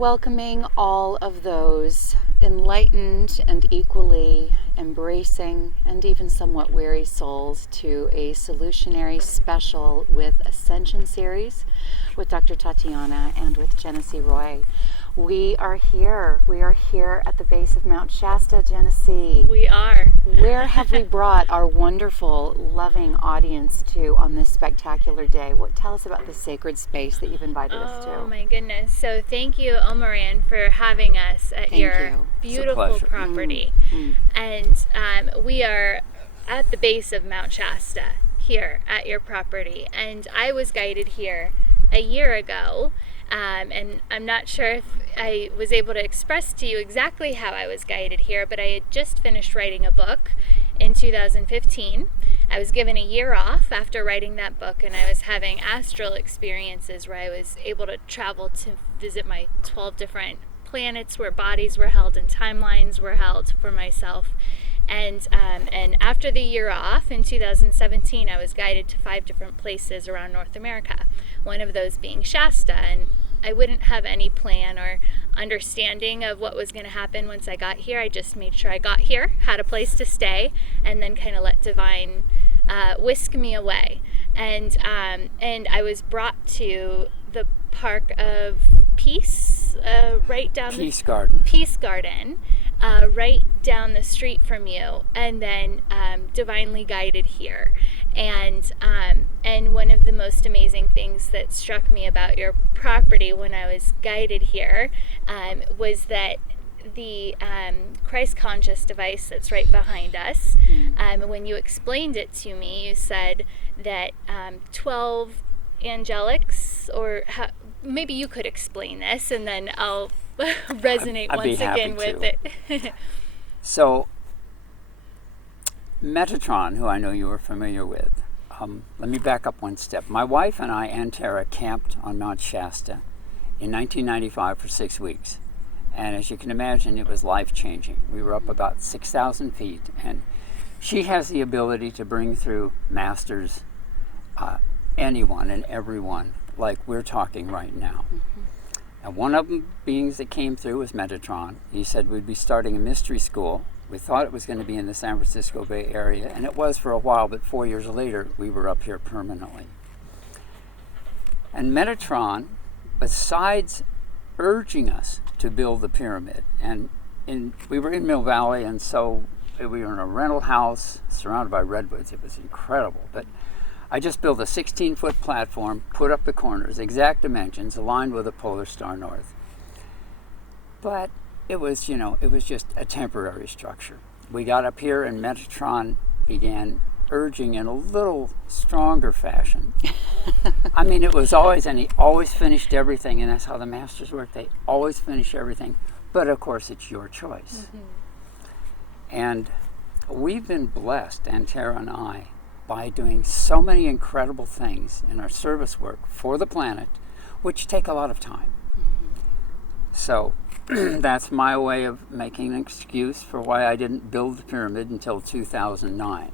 welcoming all of those enlightened and equally embracing and even somewhat weary souls to a Solutionary special with Ascension series with Dr. Tatiana and with Jenessee Roy. We are here at the base of Mount Shasta, Jenessee. We are. Where have we brought our wonderful, loving audience to on this spectacular day? Tell us about the sacred space that you've invited us to. Oh my goodness. So thank you, Omaran, for having us at your beautiful property. And we are at the base of Mount Shasta here at your property. And I was guided here a year ago. And I'm not sure if I was able to express to you exactly how I was guided here, but I had just finished writing a book in 2015. I was given a year off after writing that book, and I was having astral experiences where I was able to travel to visit my 12 different planets where bodies were held and timelines were held for myself. And after the year off in 2017, I was guided to 5 different places around North America, one of those being Shasta. And I wouldn't have any plan or understanding of what was going to happen once I got here. I just made sure I got here, had a place to stay, and then kind of let Divine whisk me away. And I was brought to the Park of Peace, right down Peace Garden. Peace Garden. Right down the street from you, and then divinely guided here. And one of the most amazing things that struck me about your property when I was guided here was that the Christ conscious device that's right behind us, when you explained it to me, you said that 12 angelics, or maybe you could explain this, and then I'll resonate once again with it. So, METATRON, who I know you are familiar with, let me back up one step. My wife and I and Tara camped on Mount Shasta in 1995 for 6 weeks. And as you can imagine, it was life-changing. We were up about 6,000 feet, and she has the ability to bring through masters, anyone and everyone, like we're talking right now. And one of the beings that came through was METATRON. He said we'd be starting a mystery school. We thought it was going to be in the San Francisco Bay Area, and it was for a while, but 4 years later, we were up here permanently. And METATRON, besides urging us to build the pyramid, and we were in Mill Valley, and so we were in a rental house surrounded by redwoods. It was incredible. But I just built a 16-foot platform, put up the corners, exact dimensions, aligned with a polar star north. But it was just a temporary structure. We got up here and METATRON began urging in a little stronger fashion. I mean, it was always, and he always finished everything, and that's how the masters work. They always finish everything, but of course it's your choice. And we've been blessed, and Tara and I, by doing so many incredible things in our service work for the planet, which take a lot of time. So that's my way of making an excuse for why I didn't build the pyramid until 2009.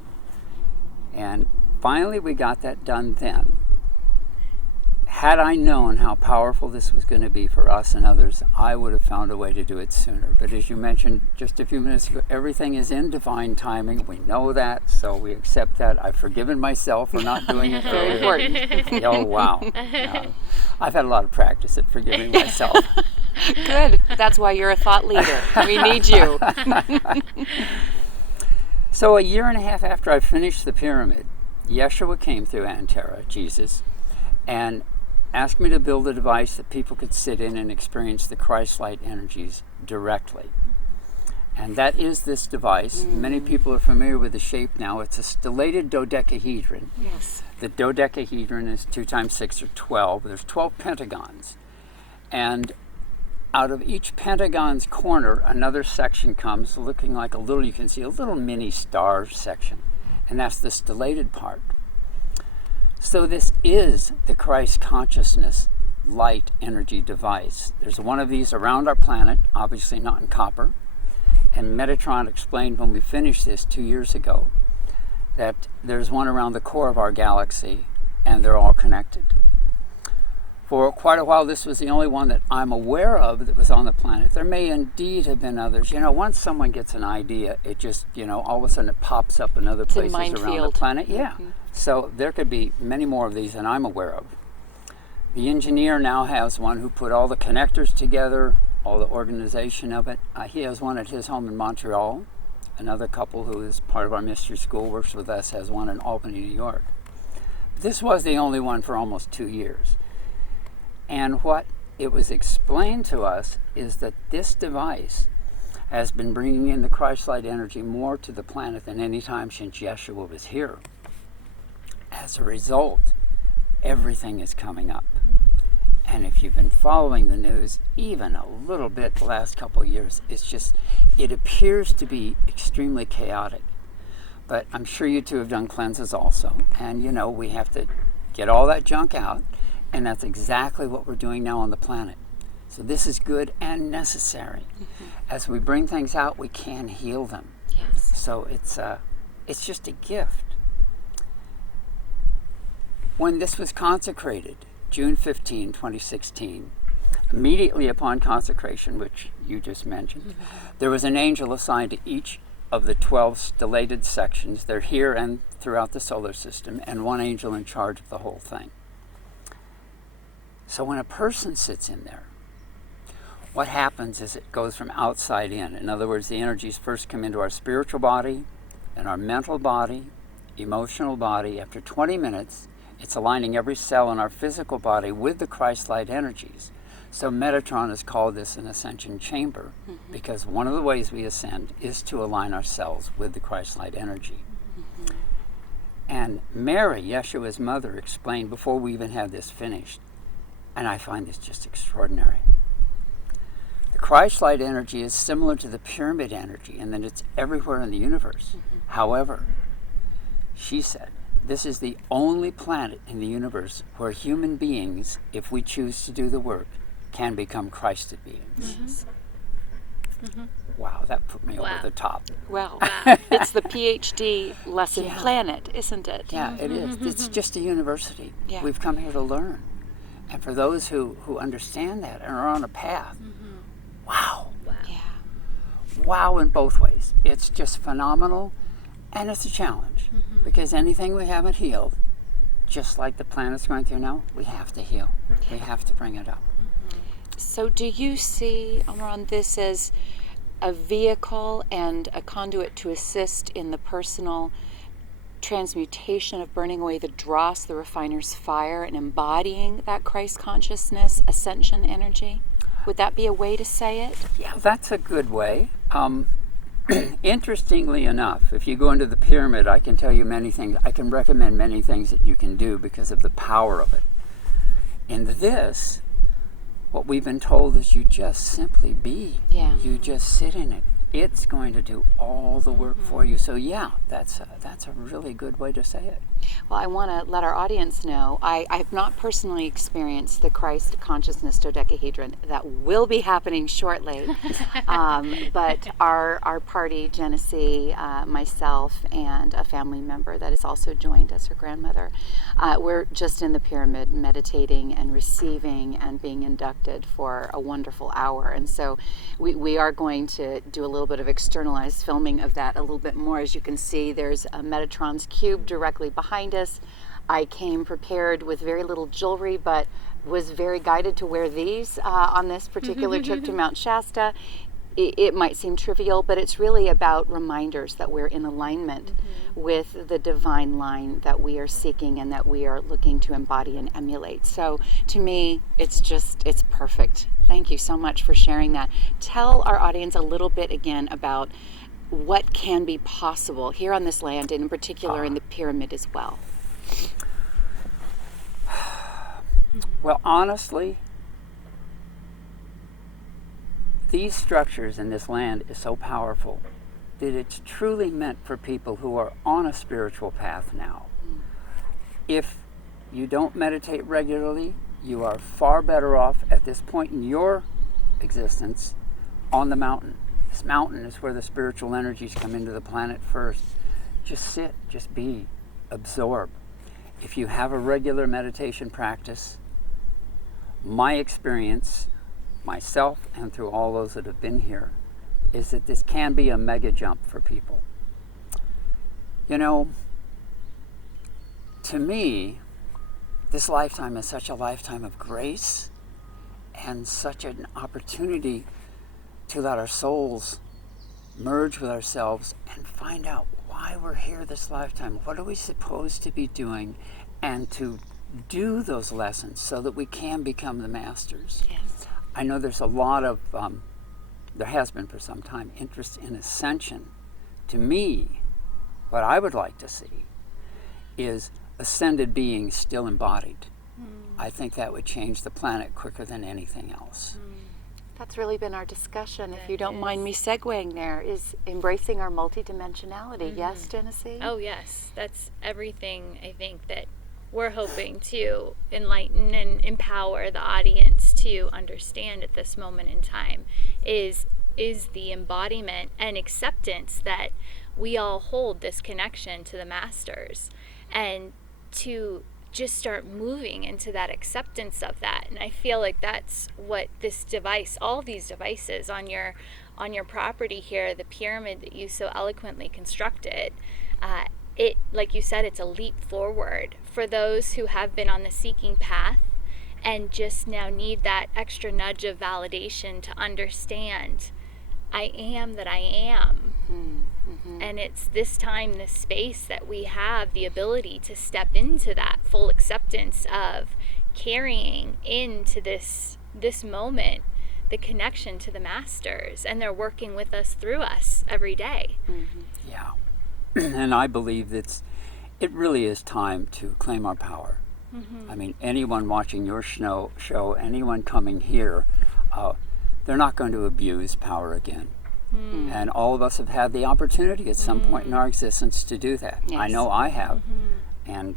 And finally we got that done then. Had I known how powerful this was going to be for us and others, I would have found a way to do it sooner. But as you mentioned just a few minutes ago, everything is in divine timing. We know that, so we accept that. I've forgiven myself for not doing it earlier. Important. Oh, wow. I've had a lot of practice at forgiving myself. Good. That's why you're a thought leader. We need you. So a year and a half after I finished the pyramid, Yeshua came through, and Tara, Jesus, and asked me to build a device that people could sit in and experience the Christ-light energies directly. And that is this device. Many people are familiar with the shape now. It's a stellated dodecahedron. Yes. The dodecahedron is 2 times 6 or 12. There's 12 pentagons. And out of each pentagon's corner, another section comes looking like you can see a little mini star section. And that's the stellated part. So this is the Christ consciousness light energy device. There's one of these around our planet, obviously not in copper. And METATRON explained when we finished this 2 years ago that there's one around the core of our galaxy, and they're all connected. For quite a while, this was the only one that I'm aware of that was on the planet. There may indeed have been others. You know, once someone gets an idea, it just, you know, all of a sudden it pops up in other places around the planet. Yeah. So there could be many more of these than I'm aware of. The engineer now has one who put all the connectors together, all the organization of it. He has one at his home in Montreal. Another couple who is part of our mystery school works with us has one in Albany, New York. This was the only one for almost 2 years. And what it was explained to us is that this device has been bringing in the Christ-light energy more to the planet than any time since Yeshua was here. As a result, everything is coming up. And if you've been following the news even a little bit the last couple of years, it appears to be extremely chaotic. But I'm sure you two have done cleanses also. And you know, we have to get all that junk out. And that's exactly what we're doing now on the planet. So this is good and necessary. As we bring things out, we can heal them. Yes. So it's just a gift. When this was consecrated, June 15, 2016, immediately upon consecration, which you just mentioned, there was an angel assigned to each of the 12 stellated sections. They're here and throughout the solar system, and one angel in charge of the whole thing. So when a person sits in there, what happens is it goes from outside in. In other words, the energies first come into our spiritual body, and our mental body, emotional body. After 20 minutes, it's aligning every cell in our physical body with the Christ-light energies. So METATRON has called this an ascension chamber, because one of the ways we ascend is to align our cells with the Christ-light energy. And Mary, Yeshua's mother, explained before we even had this finished, and I find this just extraordinary. The Christ-light energy is similar to the pyramid energy in that it's everywhere in the universe. However, she said, this is the only planet in the universe where human beings, if we choose to do the work, can become Christed beings. Wow, that put me over the top. Well, it's the PhD lesson planet, isn't it? Yeah, it is. It's just a university. Yeah. We've come here to learn. And for those who understand that and are on a path, wow. Yeah. Wow in both ways. It's just phenomenal, and it's a challenge. Because anything we haven't healed, just like the planet's going through now, we have to heal. We have to bring it up. So do you see, Amaran, this as a vehicle and a conduit to assist in the personal transmutation of burning away the dross, the refiner's fire, and embodying that Christ consciousness, ascension energy? Would that be a way to say it? Yeah, that's a good way. Interestingly enough, if you go into the pyramid, I can tell you many things. I can recommend many things that you can do because of the power of it. In this, what we've been told is you just simply be. Yeah. You just sit in it. It's going to do all the work for you. So yeah, that's a really good way to say it. Well, I want to let our audience know, I have not personally experienced the Christ Consciousness Dodecahedron. That will be happening shortly. But our party, Jenessee, myself, and a family member that has also joined us, her grandmother, we're just in the pyramid meditating and receiving and being inducted for a wonderful hour. And so we are going to do a little bit of externalized filming of that a little bit more. As you can see, there's a Metatron's cube directly behind us. I came prepared with very little jewelry, but was very guided to wear these on this particular trip to Mount Shasta. It might seem trivial, but it's really about reminders that we're in alignment with the divine line that we are seeking and that we are looking to embody and emulate. So to me, it's perfect. Thank you so much for sharing that. Tell our audience a little bit again about what can be possible here on this land, and in particular in the pyramid as well. Well, honestly, these structures in this land is so powerful that it's truly meant for people who are on a spiritual path now. If you don't meditate regularly, you are far better off at this point in your existence on the mountain. This mountain is where the spiritual energies come into the planet first. Just sit, just be, absorb. If you have a regular meditation practice, my experience, myself and through all those that have been here, is that this can be a mega jump for people. You know, to me, this lifetime is such a lifetime of grace and such an opportunity to let our souls merge with ourselves and find out why we're here this lifetime. What are we supposed to be doing? And to do those lessons so that we can become the masters. Yes. I know there's a lot of, there has been for some time, interest in ascension. To me, what I would like to see is ascended beings still embodied. I think that would change the planet quicker than anything else. That's really been our discussion, if you don't mind me segueing there, is embracing our multidimensionality. Yes, Jenessee? Oh, yes. That's everything, I think, that we're hoping to enlighten and empower the audience to understand at this moment in time is the embodiment and acceptance that we all hold this connection to the masters, and to just start moving into that acceptance of that. And I feel like that's what this device, all these devices on your property here, the pyramid that you so eloquently constructed, it, like you said, it's a leap forward for those who have been on the seeking path and just now need that extra nudge of validation to understand, I am that I am. And it's this time, this space, that we have the ability to step into that full acceptance of carrying into this moment the connection to the masters, and they're working with us through us every day. Yeah. And I believe that it really is time to claim our power. I mean, anyone watching your show, anyone coming here, they're not going to abuse power again. And all of us have had the opportunity at some point in our existence to do that. Yes. I know I have. And,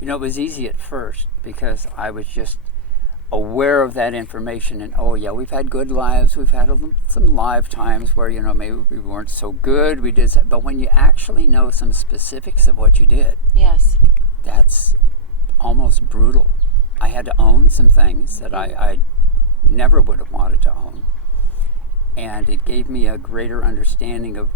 you know, it was easy at first because I was just aware of that information, and oh yeah, we've had good lives, we've had some live times where, you know, maybe we weren't so good, we did, but when you actually know some specifics of what you did, yes, that's almost brutal. I had to own some things that I never would have wanted to own, and it gave me a greater understanding of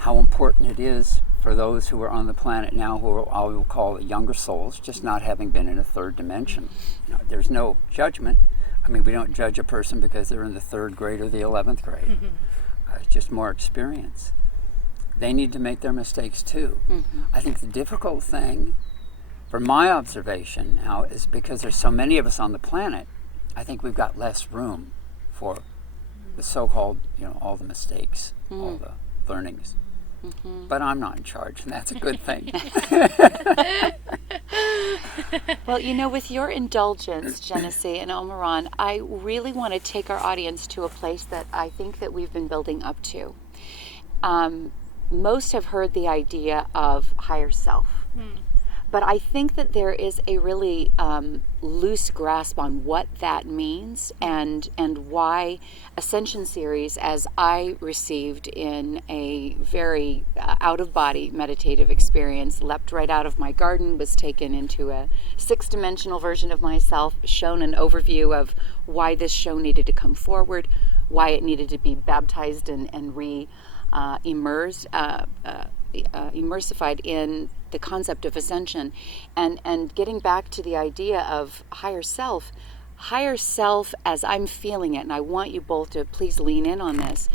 how important it is for those who are on the planet now, who I will call younger souls, just not having been in a third dimension. You know, there's no judgment. I mean, we don't judge a person because they're in the 3rd grade or the 11th grade. It's just more experience. They need to make their mistakes too. I think the difficult thing, from my observation now, is because there's so many of us on the planet, I think we've got less room for the so-called, you know, all the mistakes, all the learnings. But I'm not in charge, and that's a good thing. Well, you know, with your indulgence, Jenessee and Omaron, I really want to take our audience to a place that I think that we've been building up to. Most have heard the idea of higher self. But I think that there is a really loose grasp on what that means, and why Ascension series, as I received in a very out-of-body meditative experience, leapt right out of my garden, was taken into a 6-dimensional version of myself, shown an overview of why this show needed to come forward, why it needed to be baptized and immersified in the concept of ascension, and getting back to the idea of higher self as I'm feeling it, and I want you both to please lean in on this.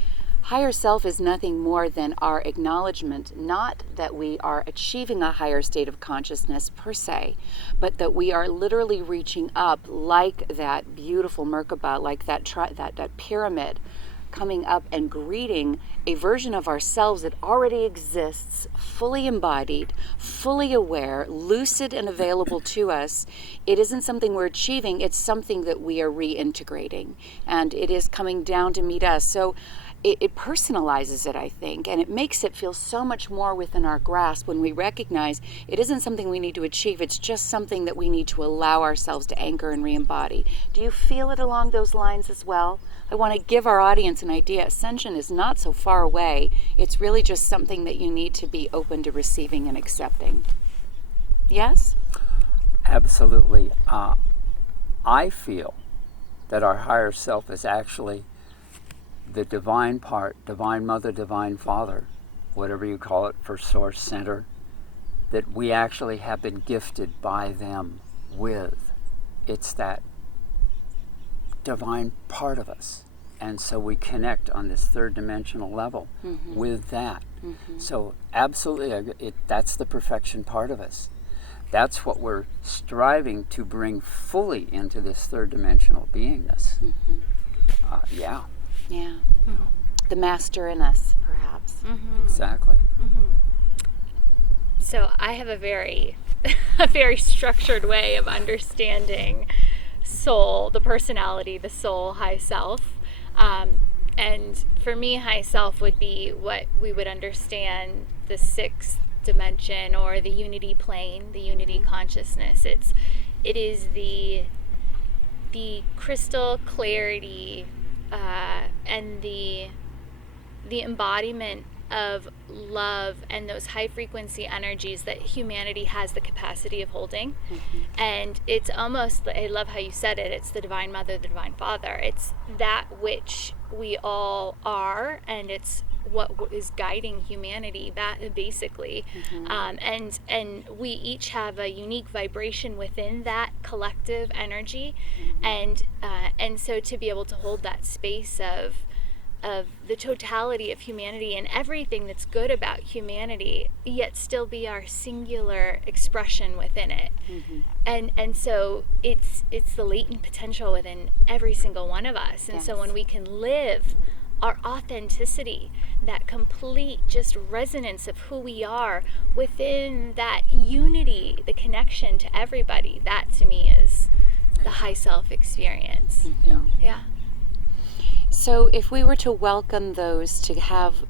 Higher self is nothing more than our acknowledgement, not that we are achieving a higher state of consciousness per se, but that we are literally reaching up like that beautiful Merkaba, like that pyramid, coming up and greeting a version of ourselves that already exists, fully embodied, fully aware, lucid and available to us. It isn't something we're achieving, it's something that we are reintegrating, and it is coming down to meet us. So it personalizes it, I think, and it makes it feel so much more within our grasp when we recognize it isn't something we need to achieve, it's just something that we need to allow ourselves to anchor and re-embody. Do you feel it along those lines as well? I want to give our audience an idea. Ascension is not so far away. It's really just something that you need to be open to receiving and accepting. Yes? Absolutely. I feel that our higher self is actually the divine part, divine mother, divine father, whatever you call it, for source center, that we actually have been gifted by them with. It's that divine part of us. And so we connect on this third dimensional level with that. So absolutely, that's the perfection part of us. That's what we're striving to bring fully into this third dimensional beingness. Yeah. The master in us, perhaps. Exactly. So I have a very structured way of understanding soul, the personality, the soul, high self. And for me, high self would be what we would understand the sixth dimension or the unity plane, the unity consciousness. It is the crystal clarity and the embodiment of love and those high frequency energies that humanity has the capacity of holding. And it's almost, I love how you said it, it's the divine mother, the divine father. It's that which we all are, and it's what is guiding humanity, that basically. And we each have a unique vibration within that collective energy. And so to be able to hold that space of the totality of humanity and everything that's good about humanity, yet still be our singular expression within it. And so it's the latent potential within every single one of us. And so when we can live our authenticity, that complete just resonance of who we are within that unity, the connection to everybody, that to me is the high self experience. Yeah. So if we were to welcome those to have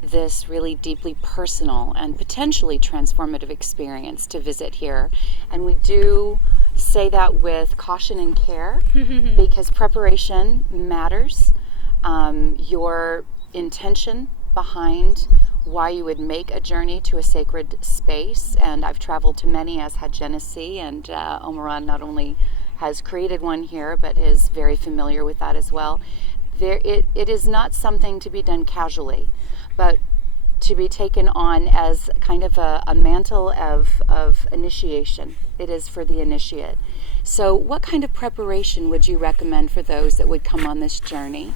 this really deeply personal and potentially transformative experience to visit here, and we do say that with caution and care, because preparation matters, your intention behind why you would make a journey to a sacred space, and I've traveled to many, as had Jenessee, and Omaran not only has created one here, but is very familiar with that as well. It is not something to be done casually, but to be taken on as kind of a mantle of initiation. It is for the initiate. So what kind of preparation would you recommend for those that would come on this journey?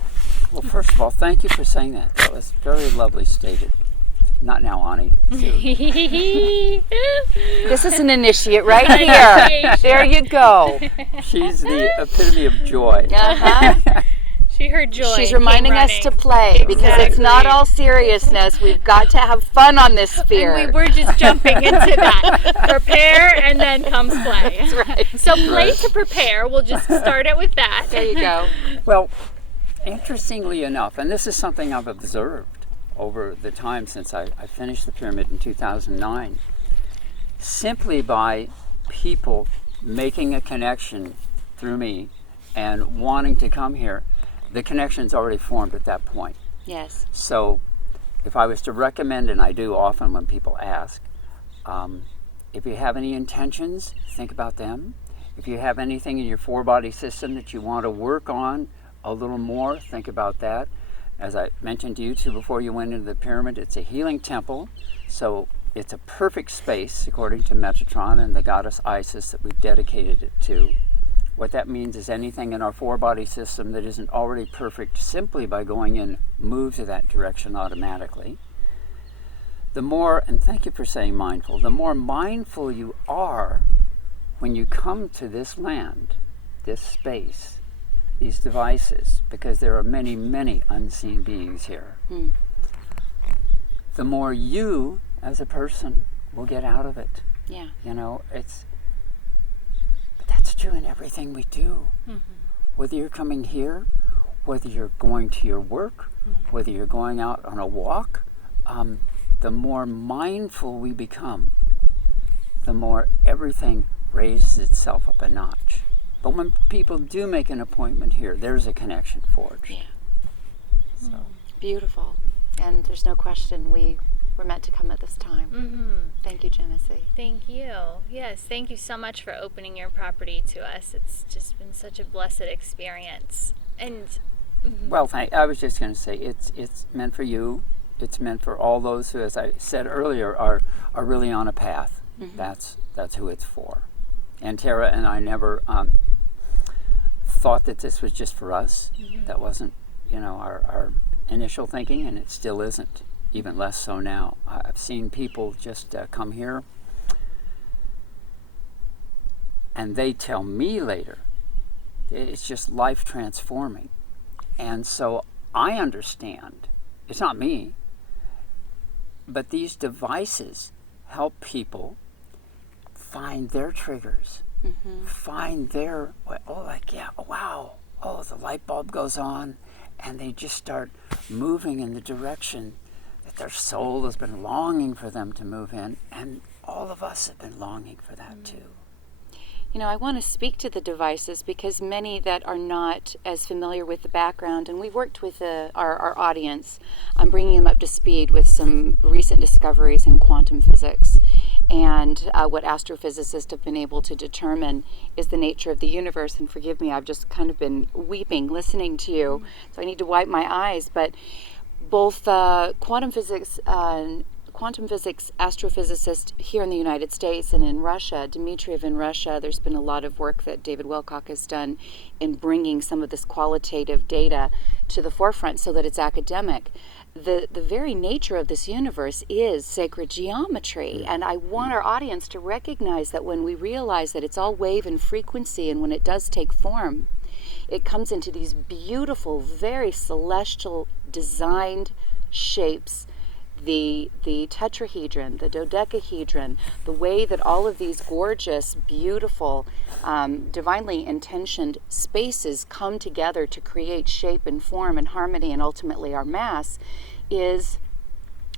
Well, first of all, thank you for saying that. That was very lovely stated. Not now, Ani. This is an initiate right here. There you go. She's the epitome of joy. She heard joy. She's reminding us to play, because it's not all seriousness. We've got to have fun on this sphere. And we were just jumping into that. Prepare, and then comes play. That's right. So play to prepare. We'll just start it with that. There you go. Well, interestingly enough, and this is something I've observed over the time since I finished the pyramid in 2009, simply by people making a connection through me and wanting to come here, the connection's already formed at that point. Yes. So if I was to recommend, and I do often when people ask, if you have any intentions, think about them. If you have anything in your four-body system that you want to work on a little more, think about that. As I mentioned to you too before you went into the pyramid, it's a healing temple, so it's a perfect space according to METATRON and the goddess Isis that we've dedicated it to. What that means is anything in our four-body system that isn't already perfect, simply by going in, move to that direction automatically. The more, and thank you for saying mindful, the more mindful you are when you come to this land, this space, these devices, because there are many, many unseen beings here, the more you, as a person, will get out of it. Yeah. You know, that's true in everything we do. Whether you're coming here, whether you're going to your work, whether you're going out on a walk, the more mindful we become, the more everything raises itself up a notch. But when people do make an appointment here, there's a connection forged. Yeah. So. Beautiful. And there's no question we were meant to come at this time. Mm-hmm. Thank you, Jenessee. Thank you. Yes, thank you so much for opening your property to us. It's just been such a blessed experience. And well, I was just going to say, it's meant for you. It's meant for all those who, as I said earlier, are really on a path. Mm-hmm. That's who it's for. And Tara and I never thought that this was just for us. Mm-hmm. That wasn't, our initial thinking, and it still isn't. Even less so now. I've seen people just come here, and they tell me later it's just life transforming. And so I understand, it's not me, but these devices help people find their triggers, mm-hmm. find their, wow, the light bulb goes on, and they just start moving in the direction that their soul has been longing for them to move in, and all of us have been longing for that too. I want to speak to the devices because many that are not as familiar with the background, and we've worked with our audience on bringing them up to speed with some recent discoveries in quantum physics. And what astrophysicists have been able to determine is the nature of the universe. And forgive me, I've just kind of been weeping listening to you, so I need to wipe my eyes. But both quantum physics astrophysicists here in the United States and in Russia, Dmitriev in Russia, there's been a lot of work that David Wilcock has done in bringing some of this qualitative data to the forefront so that it's academic. The very nature of this universe is sacred geometry, and I want our audience to recognize that when we realize that it's all wave and frequency, and when it does take form, it comes into these beautiful, very celestial designed shapes. The tetrahedron, the dodecahedron, the way that all of these gorgeous, beautiful, divinely intentioned spaces come together to create shape and form and harmony and ultimately our mass is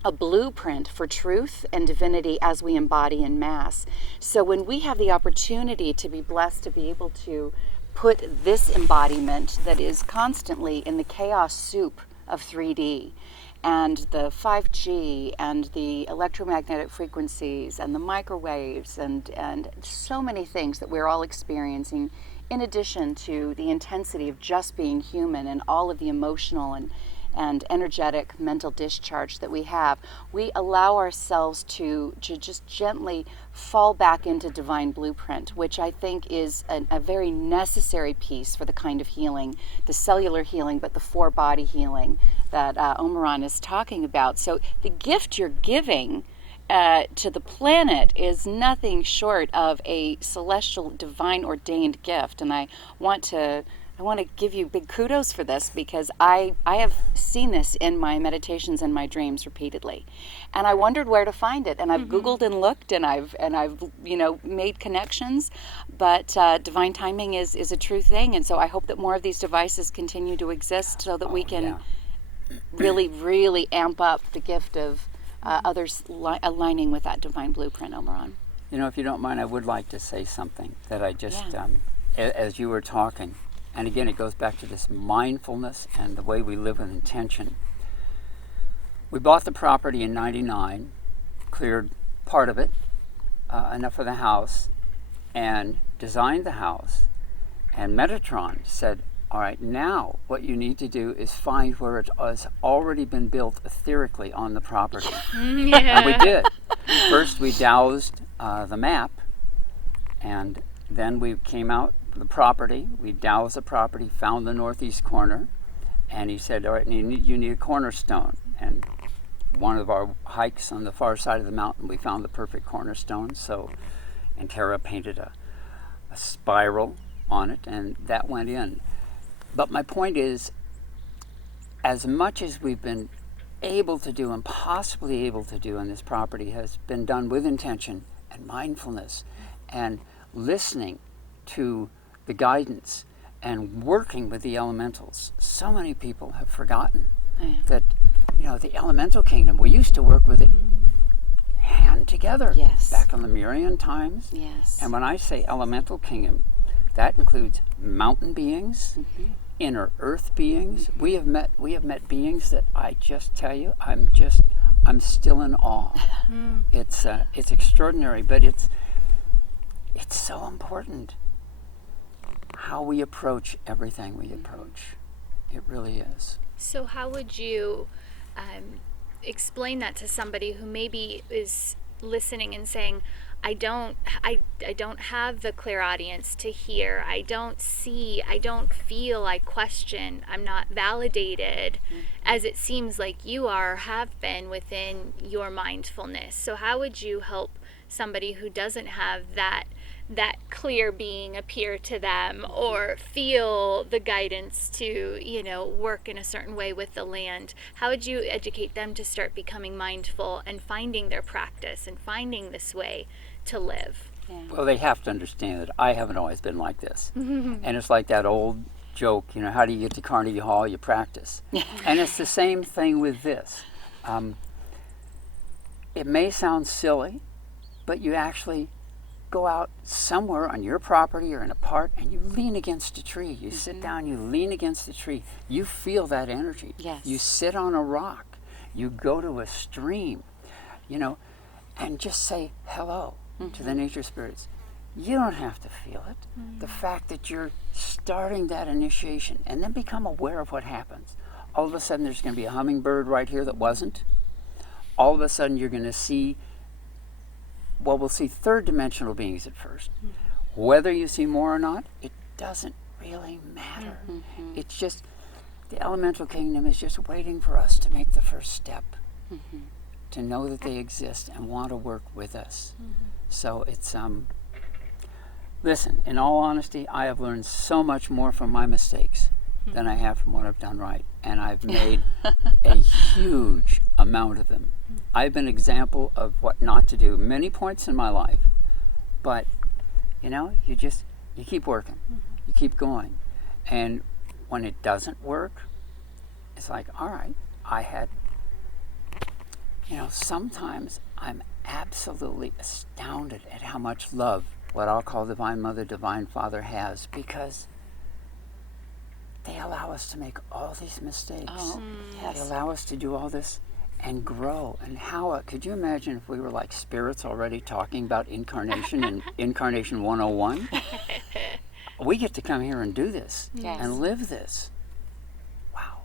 a blueprint for truth and divinity as we embody in mass. So when we have the opportunity to be blessed to be able to put this embodiment that is constantly in the chaos soup of 3D, and the 5G and the electromagnetic frequencies and the microwaves and so many things that we're all experiencing, in addition to the intensity of just being human and all of the emotional and energetic mental discharge that we have, we allow ourselves to just gently fall back into divine blueprint, which I think is a very necessary piece for the kind of healing, the cellular healing, but the four-body healing that Omaran is talking about. So the gift you're giving to the planet is nothing short of a celestial, divine ordained gift, and I want to give you big kudos for this because I have seen this in my meditations and my dreams repeatedly, and I wondered where to find it. And I've Googled and looked, and I've made connections. But divine timing is a true thing, and so I hope that more of these devices continue to exist so that we can really, really amp up the gift of others aligning with that divine blueprint, Omaran. If you don't mind, I would like to say something that I just as you were talking. And again, it goes back to this mindfulness and the way we live with intention. We bought the property in '99, cleared part of it, enough for the house, and designed the house. And METATRON said, all right, now what you need to do is find where it has already been built etherically on the property. And we did. First, we dowsed the map, and then we came out the property, we dowsed the property, found the northeast corner, and he said, all right, you need a cornerstone. And one of our hikes on the far side of the mountain, we found the perfect cornerstone, and Tara painted a spiral on it, and that went in. But my point is, as much as we've been able to do and possibly able to do on this property has been done with intention and mindfulness and listening to the guidance and working with the elementals. So many people have forgotten that, the elemental kingdom, we used to work with it hand together back in Lemurian times. Yes. And when I say elemental kingdom, that includes mountain beings, inner earth beings. We have met beings that I just tell you, I'm still in awe. It's extraordinary, but it's so important how we approach everything we approach. It really is. So how would you explain that to somebody who maybe is listening and saying, I don't have the clairaudience to hear, I don't see, I don't feel, I question, I'm not validated, as it seems like you have been within your mindfulness. So how would you help somebody who doesn't have that clear being appear to them, or feel the guidance to, work in a certain way with the land? How would you educate them to start becoming mindful and finding their practice and finding this way to live? Yeah. Well, they have to understand that I haven't always been like this. And it's like that old joke, how do you get to Carnegie Hall? You practice. And it's the same thing with this. It may sound silly, but you actually go out somewhere on your property or in a park and you lean against a tree. You sit down, you lean against the tree. You feel that energy. Yes. You sit on a rock. You go to a stream, and just say hello to the nature spirits. You don't have to feel it. The fact that you're starting that initiation and then become aware of what happens. All of a sudden there's going to be a hummingbird right here that wasn't. All of a sudden you're going to see, we'll see third dimensional beings at first. Whether you see more or not, it doesn't really matter. It's just, the elemental kingdom is just waiting for us to make the first step, to know that they exist and want to work with us. So it's, listen, in all honesty, I have learned so much more from my mistakes than I have from what I've done right. And I've made a huge amount of them. I've been an example of what not to do many points in my life. But, you keep working. You keep going. And when it doesn't work, it's like, all right, sometimes I'm absolutely astounded at how much love what I'll call Divine Mother, Divine Father has, because they allow us to make all these mistakes. They allow us to do all this and grow. And how, could you imagine if we were like spirits already talking about incarnation and Incarnation 101? We get to come here and do this and live this. Wow.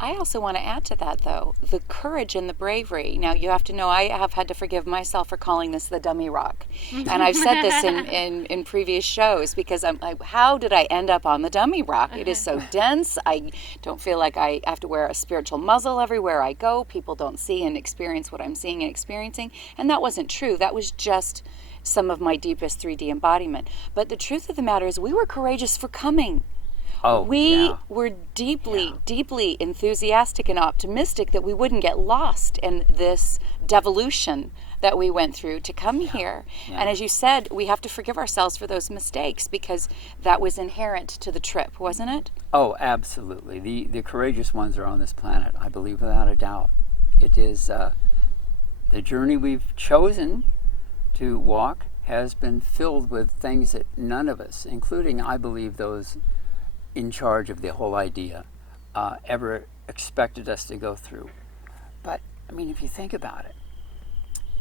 I also want to add to that, though, the courage and the bravery. Now, you have to know, I have had to forgive myself for calling this the dummy rock. And I've said this in previous shows, because I'm like, how did I end up on the dummy rock? It is so dense. I don't feel like I have to wear a spiritual muzzle everywhere I go. People don't see and experience what I'm seeing and experiencing. And that wasn't true. That was just some of my deepest 3D embodiment. But the truth of the matter is, we were courageous for coming. We were deeply enthusiastic and optimistic that we wouldn't get lost in this devolution that we went through to come here. And as you said, we have to forgive ourselves for those mistakes, because that was inherent to the trip, wasn't it? Oh, absolutely. The courageous ones are on this planet, I believe, without a doubt. It is the journey we've chosen to walk has been filled with things that none of us, including, I believe, those in charge of the whole idea, ever expected us to go through. But, if you think about it,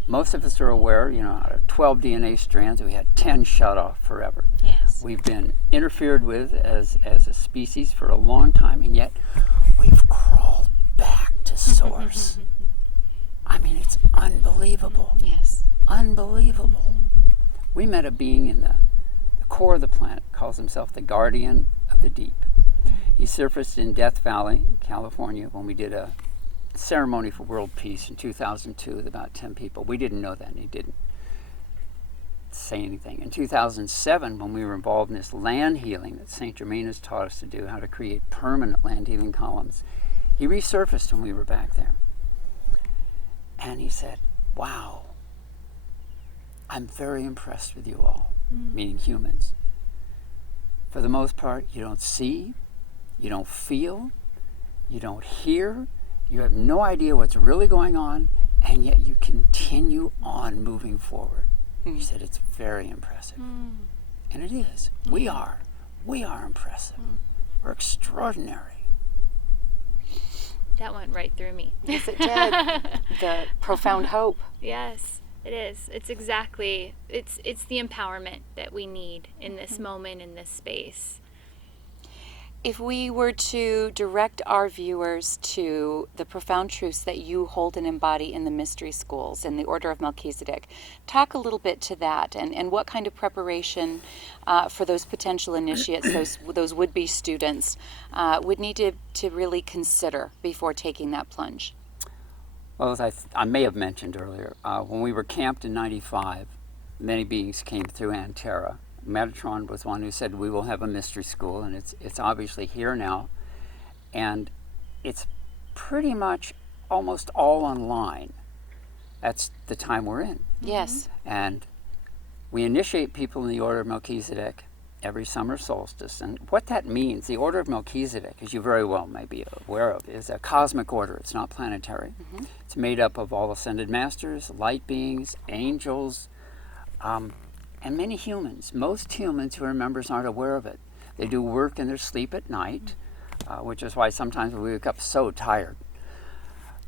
most of us are aware, out of 12 DNA strands, we had 10 shut off forever. Yes. We've been interfered with as a species for a long time, and yet we've crawled back to source. It's unbelievable. Yes. Unbelievable. We met a being in the core of the planet, calls himself the guardian of the deep. He surfaced in Death Valley, California, when we did a ceremony for world peace in 2002 with about 10 people. We didn't know that, and he didn't say anything. In 2007, when we were involved in this land healing that St. Germain has taught us to do, how to create permanent land healing columns, he resurfaced when we were back there. And he said, wow, I'm very impressed with you all, meaning humans. For the most part, you don't see, you don't feel, you don't hear, you have no idea what's really going on, and yet you continue on moving forward. He said, it's very impressive. And it is. We are impressive. We're extraordinary. That went right through me. Yes, it did. The profound hope. Yes, it is. It's exactly, it's the empowerment that we need in this moment, in this space. If we were to direct our viewers to the profound truths that you hold and embody in the mystery schools in the Order of Melchizedek, talk a little bit to that and what kind of preparation for those potential initiates, those would-be students, would need to really consider before taking that plunge. Well, as I may have mentioned earlier, when we were camped in '95, many beings came through Antera. METATRON was one who said we will have a mystery school, and it's obviously here now, and it's pretty much almost all online. That's the time we're in. Yes. And we initiate people in the Order of Melchizedek every summer solstice, and what that means, the Order of Melchizedek, as you very well may be aware of, is a cosmic order. It's not planetary. It's made up of all ascended masters, light beings, angels, and many humans. Most humans who are members aren't aware of it. They do work in their sleep at night, which is why sometimes we wake up so tired.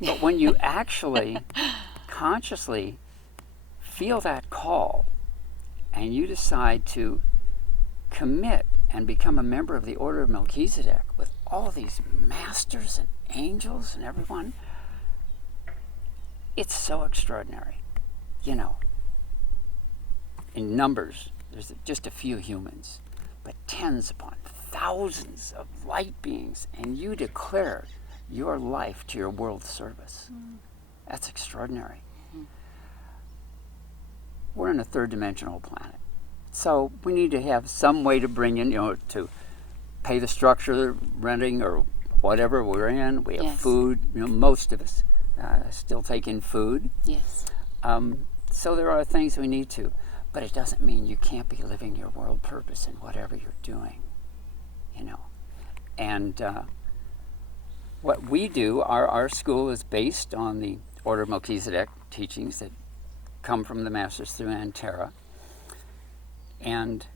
But when you actually consciously feel that call and you decide to commit and become a member of the Order of Melchizedek with all these masters and angels and everyone, it's so extraordinary, you know. In numbers, there's just a few humans, but tens upon thousands of light beings, and you declare your life to your world service. That's extraordinary. We're in a third-dimensional planet, so we need to have some way to bring in, to pay the structure, renting, or whatever we're in. We have food. Most of us still take in food. Yes. So there are things we need to. But it doesn't mean you can't be living your world purpose in whatever you're doing, And what we do, our school is based on the Order of Melchizedek teachings that come from the Masters through Antera. And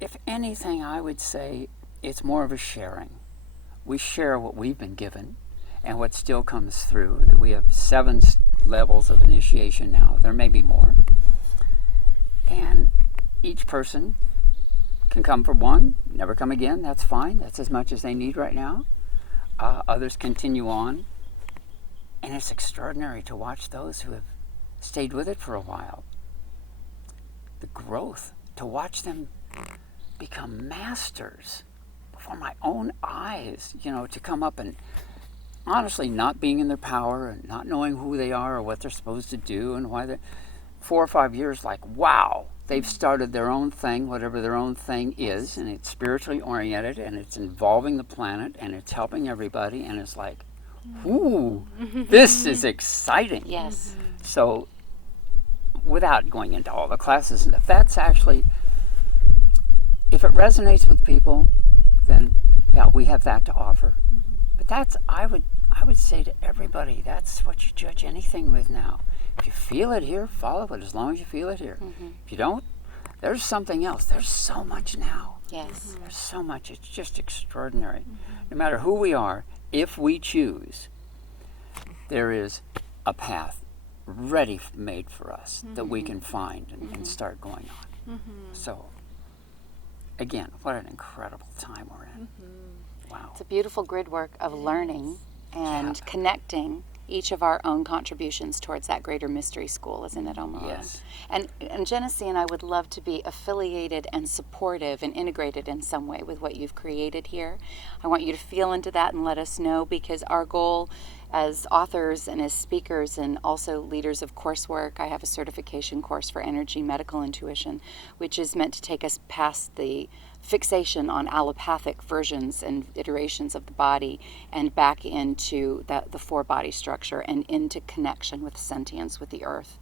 if anything, I would say it's more of a sharing. We share what we've been given and what still comes through. That we have 7 levels of initiation now. There may be more. And each person can come for one, never come again. That's fine. That's as much as they need right now. Others continue on. And it's extraordinary to watch those who have stayed with it for a while. The growth, to watch them become masters before my own eyes, to come up and honestly not being in their power and not knowing who they are or what they're supposed to do and why they're 4 or 5 years, like, wow, they've started their own thing, whatever their own thing is, and it's spiritually oriented and it's involving the planet and it's helping everybody, and it's like, ooh, this is exciting. Yes. So without going into all the classes, and if that's actually, if it resonates with people, then yeah, we have that to offer. But that's, I would say to everybody, that's what you judge anything with now. If you feel it here, follow it as long as you feel it here. If you don't, there's something else. There's so much now. Yes. There's so much. It's just extraordinary. No matter who we are, if we choose, there is a path ready made for us that we can find and start going on. So, again, what an incredible time we're in. Wow. It's a beautiful grid work of learning and connecting each of our own contributions towards that greater mystery school, isn't it, Omar? Yes. And Jenessee and I would love to be affiliated and supportive and integrated in some way with what you've created here. I want you to feel into that and let us know, because our goal as authors and as speakers and also leaders of coursework, I have a certification course for energy medical intuition, which is meant to take us past the fixation on allopathic versions and iterations of the body and back into the 4-body structure and into connection with sentience, with the earth,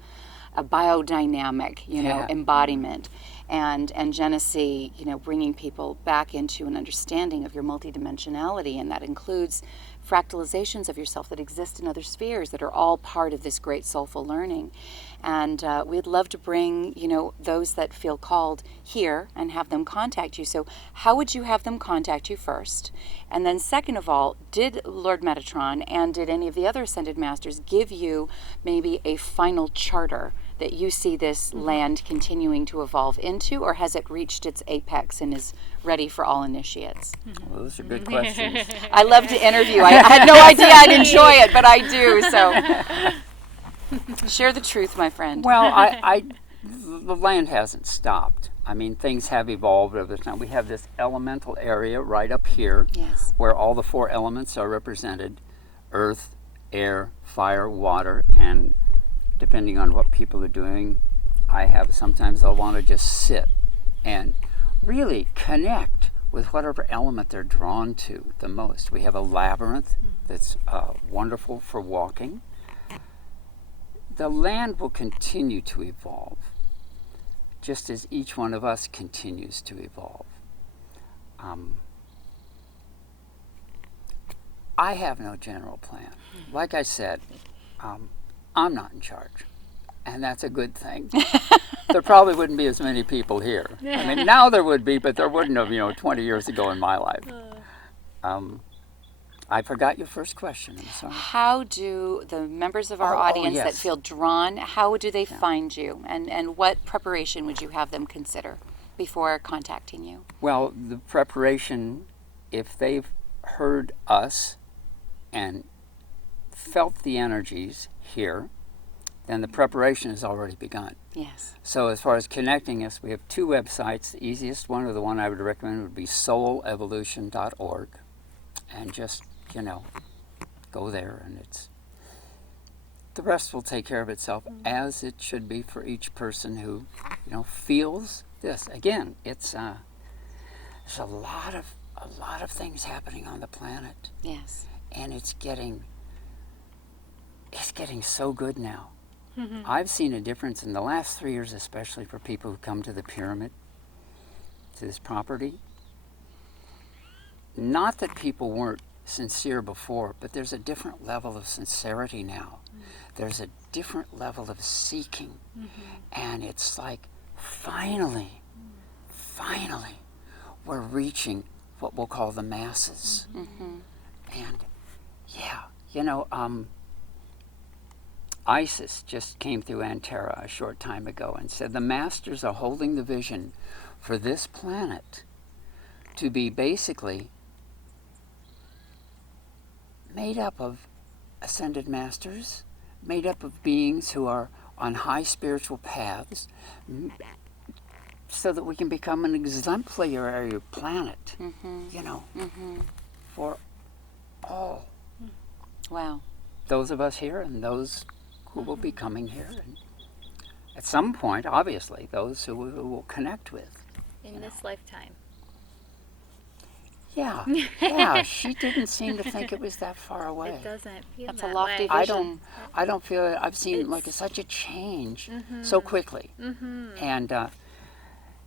a biodynamic, embodiment. and Jenessee, bringing people back into an understanding of your multidimensionality, and that includes fractalizations of yourself that exist in other spheres that are all part of this great soulful learning. And we'd love to bring, those that feel called here and have them contact you. So how would you have them contact you first? And then second of all, did Lord Metatron and did any of the other Ascended Masters give you maybe a final charter that you see this land continuing to evolve into, or has it reached its apex and is ready for all initiates? Well, those are good questions. I love to interview. I had no idea I'd enjoy it, but I do. So share the truth, my friend. Well, the land hasn't stopped. I mean, things have evolved over time. We have this elemental area right up here, yes, where all the 4 elements are represented: earth, air, fire, water, and depending on what people are doing, sometimes they'll want to just sit and really connect with whatever element they're drawn to the most. We have a labyrinth that's wonderful for walking. The land will continue to evolve, just as each one of us continues to evolve. I have no general plan. Like I said, I'm not in charge, and that's a good thing. There probably wouldn't be as many people here. I mean, now there would be, but there wouldn't have, 20 years ago in my life. I forgot your first question. I'm sorry. How do the members of our audience that feel drawn, how do they find you? And what preparation would you have them consider before contacting you? Well, the preparation, if they've heard us and felt the energies here, then the preparation has already begun. Yes. So as far as connecting us, we have 2 websites. The easiest one, or the one I would recommend, would be soulevolution.org. And just, go there, and the rest will take care of itself, as it should be for each person who, feels this. Again, there's a lot of things happening on the planet. Yes. And it's getting so good now. I've seen a difference in the last 3 years, especially for people who come to the pyramid, to this property. Not that people weren't sincere before, but there's a different level of sincerity now. There's a different level of seeking. And it's like, finally, we're reaching what we'll call the masses. And Isis just came through Antara a short time ago and said the masters are holding the vision for this planet to be basically made up of ascended masters, made up of beings who are on high spiritual paths, so that we can become an exemplary planet, for all. Wow. Those of us here and those who will be coming here, and at some point, obviously, those who we will connect with. In this lifetime. Yeah, she didn't seem to think it was that far away. It doesn't feel That's that a lofty way. vision. I don't feel it. I've seen such a change so quickly. And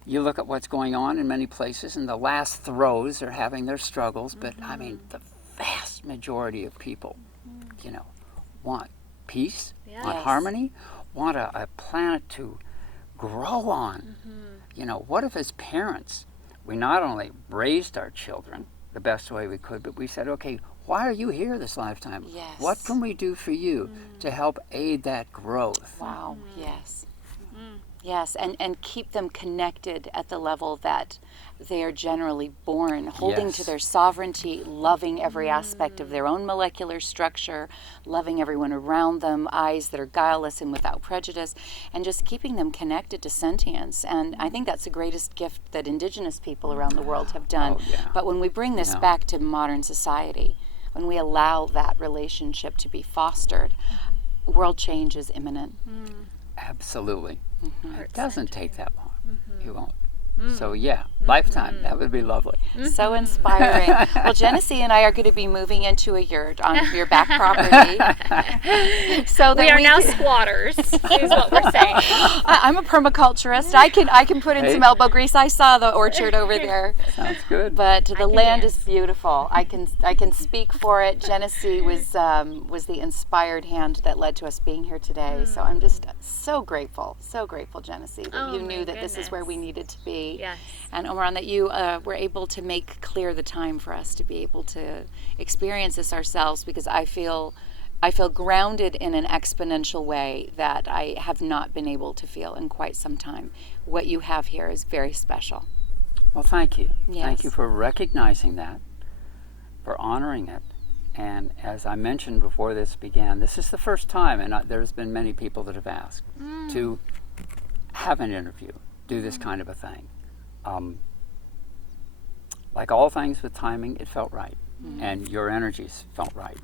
you look at what's going on in many places, and the last throes are having their struggles, but I mean, the vast majority of people, want peace, want harmony, want a planet to grow on. What if as parents, we not only raised our children the best way we could, but we said, okay, why are you here this lifetime? Yes. What can we do for you to help aid that growth? Wow, yes. Yes, and keep them connected at the level that they are generally born, holding to their sovereignty, loving every aspect of their own molecular structure, loving everyone around them, eyes that are guileless and without prejudice, and just keeping them connected to sentience. And I think that's the greatest gift that indigenous people around the world have done. But when we bring this back to modern society, when we allow that relationship to be fostered, world change is imminent. Absolutely. It doesn't take that long. You won't. So yeah, lifetime. That would be lovely. So inspiring. Well, Jenessee and I are going to be moving into a yurt on your back property. So that we are now squatters, is what we're saying. I'm a permaculturist. I can put in some elbow grease. I saw the orchard over there. Sounds good. But the land is beautiful. I can speak for it. Jenessee was the inspired hand that led to us being here today. So I'm just so grateful, Jenessee, that you knew that this is where we needed to be. Yes. And Omaran, that you were able to make clear the time for us to be able to experience this ourselves, because I feel grounded in an exponential way that I have not been able to feel in quite some time. What you have here is very special. Well, thank you. Yes. Thank you for recognizing that, for honoring it. And as I mentioned before this began, this is the first time, and there's been many people that have asked to have an interview, do this kind of a thing. Like all things with timing, it felt right. And your energies felt right.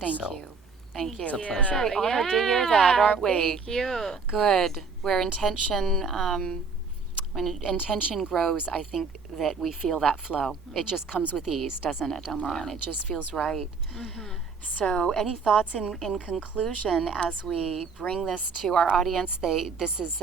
Thank you. Thank you. It's a pleasure. We're very honored to hear that, aren't we? Thank you. Good. Where intention, when intention grows, I think that we feel that flow. It just comes with ease, doesn't it, Omaran? It just feels right. So any thoughts in conclusion as we bring this to our audience? This is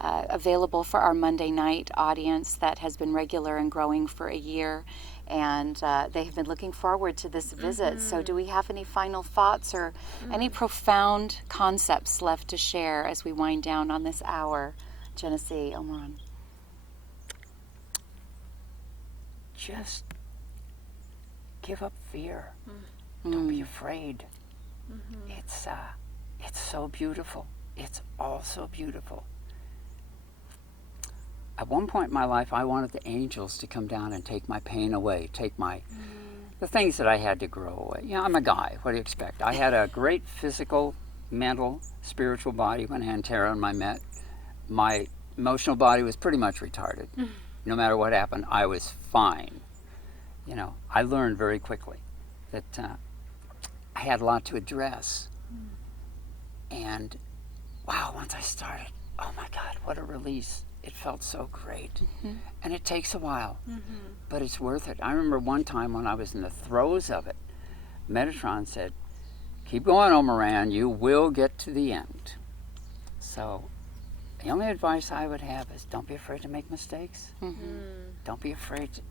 available for our Monday night audience that has been regular and growing for a year, and they have been looking forward to this visit. So do we have any final thoughts or any profound concepts left to share as we wind down on this hour? Jenessee, Omaran. Just give up fear. Don't be afraid. It's so beautiful. It's all so beautiful. At one point in my life, I wanted the angels to come down and take my pain away, take the things that I had to grow away. I'm a guy. What do you expect? I had a great physical, mental, spiritual body when Tara and I met. My emotional body was pretty much retarded. No matter what happened, I was fine. I learned very quickly that I had a lot to address. And wow, once I started, oh my God, what a release. It felt so great. And it takes a while, but it's worth it. I remember one time when I was in the throes of it, METATRON said, keep going, Omaran, you will get to the end. So the only advice I would have is don't be afraid to make mistakes. Don't be afraid to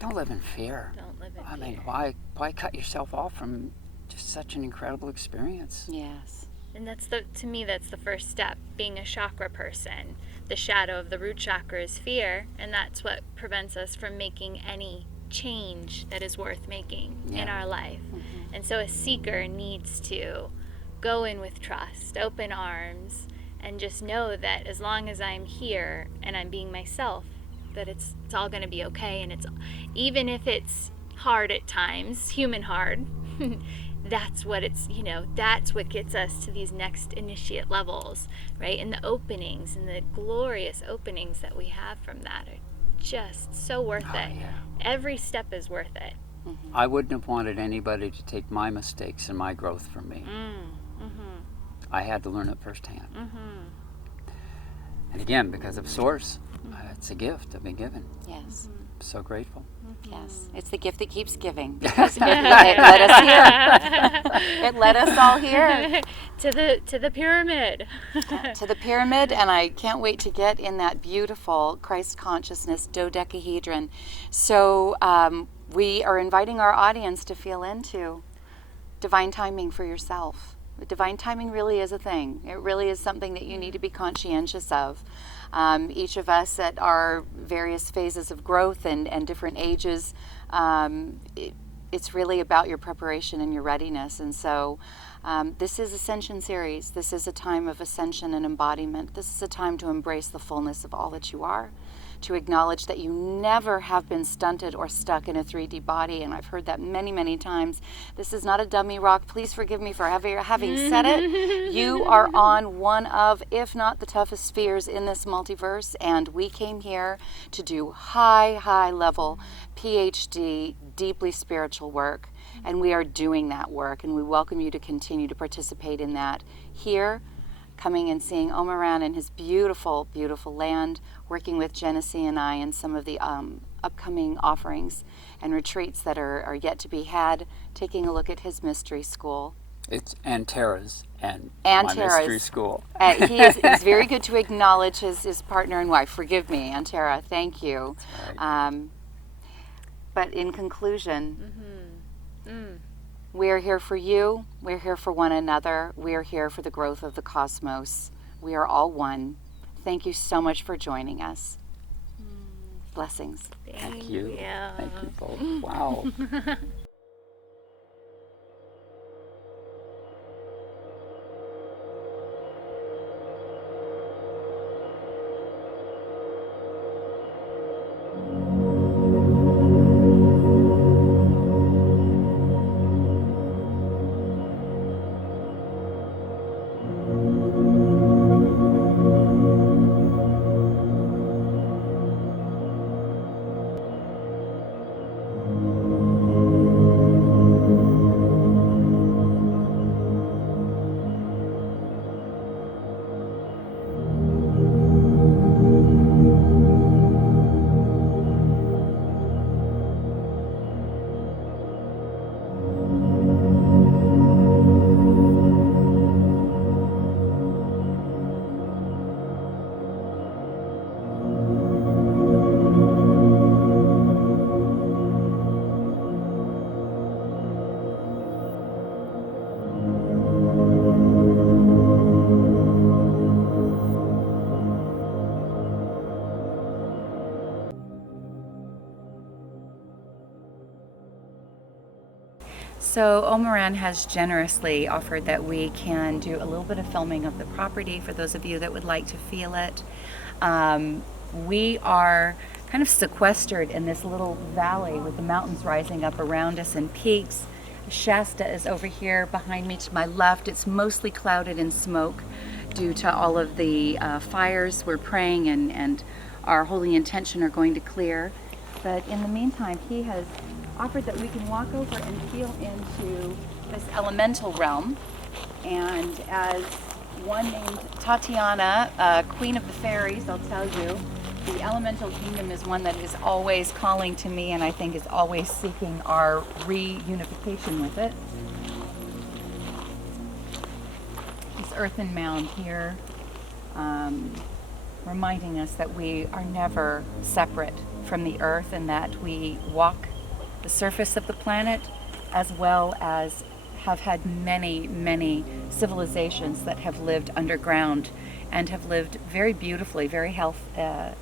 don't live in fear. Don't live in fear. I mean, why cut yourself off from just such an incredible experience? Yes. And to me, that's the first step, being a chakra person. The shadow of the root chakra is fear, and that's what prevents us from making any change that is worth making in our life. And so a seeker needs to go in with trust, open arms, and just know that as long as I'm here and I'm being myself, that it's all going to be okay. And it's, even if it's hard at times, human hard, that's what that's what gets us to these next initiate levels, right? And the openings and the glorious openings that we have from that are just so worth it. Yeah. Every step is worth it. I wouldn't have wanted anybody to take my mistakes and my growth from me. I had to learn it firsthand. And again, because of Source, it's a gift I've been given. Yes. I'm so grateful. Yes, it's the gift that keeps giving. Because it led us here. It led us all here. to the pyramid. To the pyramid, and I can't wait to get in that beautiful Christ consciousness dodecahedron. So we are inviting our audience to feel into divine timing for yourself. Divine timing really is a thing. It really is something that you need to be conscientious of. Each of us at our various phases of growth and different ages, it's really about your preparation and your readiness. And so this is Ascension series. This is a time of ascension and embodiment. This is a time to embrace the fullness of all that you are, to acknowledge that you never have been stunted or stuck in a 3D body. And I've heard that many, many times. This is not a dummy rock. Please forgive me for having said it. You are on one of, if not the toughest spheres in this multiverse. And we came here to do high level PhD, deeply spiritual work. And we are doing that work. And we welcome you to continue to participate in that here. coming and seeing Omaran and his beautiful, beautiful land, working with Jenessee and I in some of the upcoming offerings and retreats that are yet to be had, taking a look at his mystery school. It's Tara's and my mystery school. He's very good to acknowledge his partner and wife. Forgive me, Tara, thank you. That's right. But in conclusion, we're here for you, we're here for one another, we're here for the growth of the cosmos. We are all one. Thank you so much for joining us. Blessings. Thank you. Thank you both. Wow. So Omaran has generously offered that we can do a little bit of filming of the property for those of you that would like to feel it. We are kind of sequestered in this little valley with the mountains rising up around us and peaks. Shasta is over here behind me to my left. It's mostly clouded in smoke due to all of the fires we're praying and our holy intention are going to clear. But in the meantime, he has offered that we can walk over and feel into this elemental realm. And as one named Tatiana, Queen of the Fairies, I'll tell you, the elemental kingdom is one that is always calling to me and I think is always seeking our reunification with it. This earthen mound here, reminding us that we are never separate from the earth and that we walk the surface of the planet, as well as have had many, many civilizations that have lived underground and have lived very beautifully, very health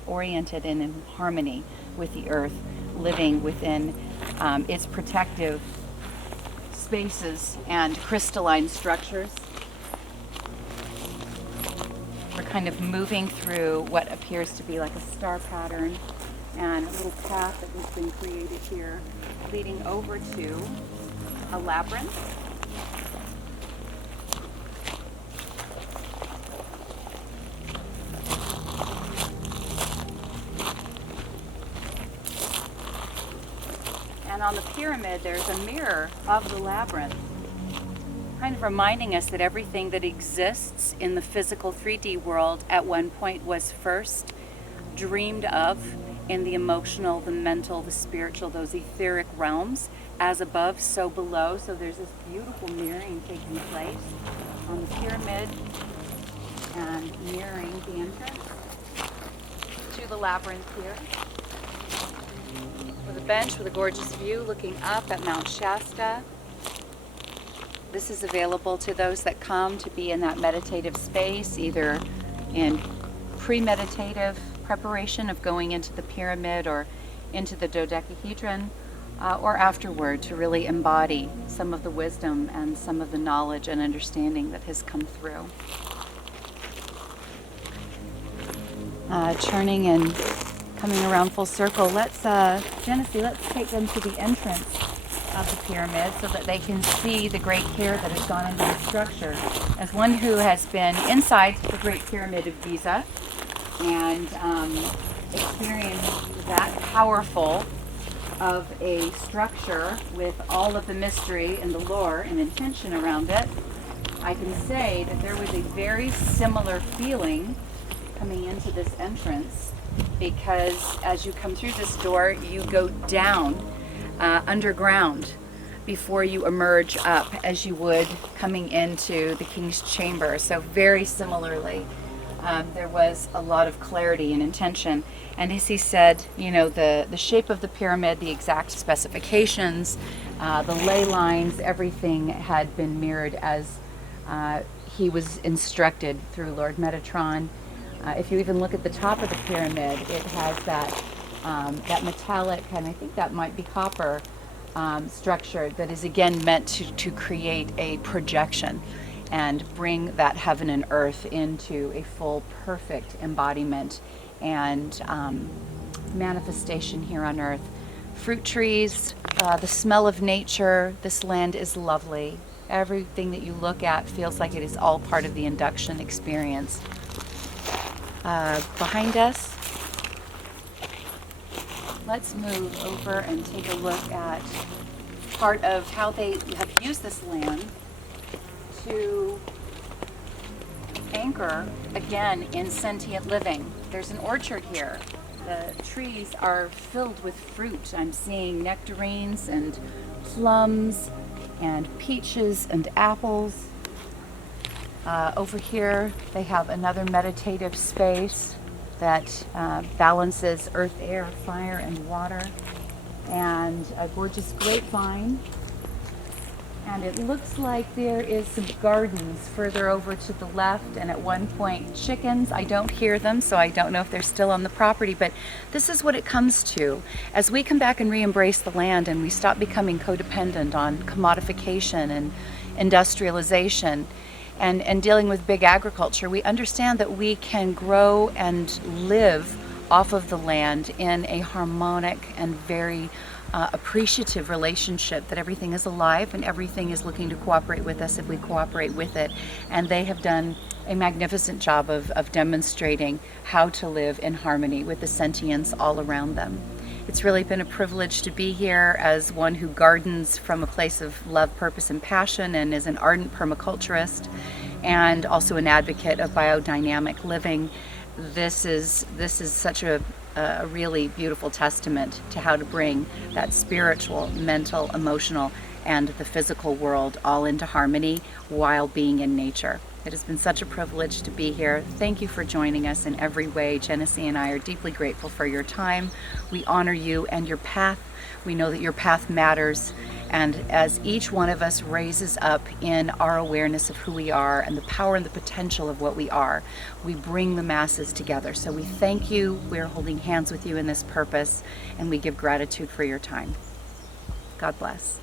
oriented and in harmony with the earth, living within its protective spaces and crystalline structures. We're kind of moving through what appears to be like a star pattern and a little path that has been created here leading over to a labyrinth. And on the pyramid there's a mirror of the labyrinth, kind of reminding us that everything that exists in the physical 3D world at one point was first dreamed of in the emotional, the mental, the spiritual, those etheric realms, as above, so below. So there's this beautiful mirroring taking place on the pyramid and mirroring the entrance to the labyrinth here. With a bench with a gorgeous view looking up at Mount Shasta. This is available to those that come to be in that meditative space, either in pre-meditative preparation of going into the pyramid or into the dodecahedron, or afterward to really embody some of the wisdom and some of the knowledge and understanding that has come through. Turning and coming around full circle, let's take them to the entrance of the pyramid so that they can see the great care that has gone into the structure. As one who has been inside the Great Pyramid of Giza and experienced that powerful of a structure with all of the mystery and the lore and intention around it, I can say that there was a very similar feeling coming into this entrance, because as you come through this door, you go down underground before you emerge up, as you would coming into the King's Chamber. So very similarly, there was a lot of clarity and intention. And as he said, you know, the shape of the pyramid, the exact specifications, the ley lines, everything had been mirrored as he was instructed through Lord Metatron. If you even look at the top of the pyramid, it has that metallic, and I think that might be copper, structure that is again meant to create a projection and bring that heaven and earth into a full, perfect embodiment and manifestation here on earth. Fruit trees, the smell of nature. This land is lovely. Everything that you look at feels like it is all part of the induction experience. Behind us, let's move over and take a look at part of how they have used this land to anchor again in sentient living. There's an orchard here. The trees are filled with fruit. I'm seeing nectarines and plums and peaches and apples. Over here they have another meditative space that balances earth, air, fire, and water, and a gorgeous grapevine. And it looks like there is some gardens further over to the left, and at one point chickens. I don't hear them, so I don't know if they're still on the property, but this is what it comes to. As we come back and re-embrace the land and we stop becoming codependent on commodification and industrialization and dealing with big agriculture, we understand that we can grow and live off of the land in a harmonic and very appreciative relationship, that everything is alive and everything is looking to cooperate with us if we cooperate with it. And they have done a magnificent job of demonstrating how to live in harmony with the sentience all around them. It's really been a privilege to be here as one who gardens from a place of love, purpose, and passion, and is an ardent permaculturist and also an advocate of biodynamic living. This is such a really beautiful testament to how to bring that spiritual, mental, emotional, and the physical world all into harmony while being in nature. It has been such a privilege to be here. Thank you for joining us in every way. Jenessee and I are deeply grateful for your time. We honor you and your path. We know that your path matters. And as each one of us raises up in our awareness of who we are and the power and the potential of what we are, we bring the masses together. So we thank you. We're holding hands with you in this purpose, and we give gratitude for your time. God bless.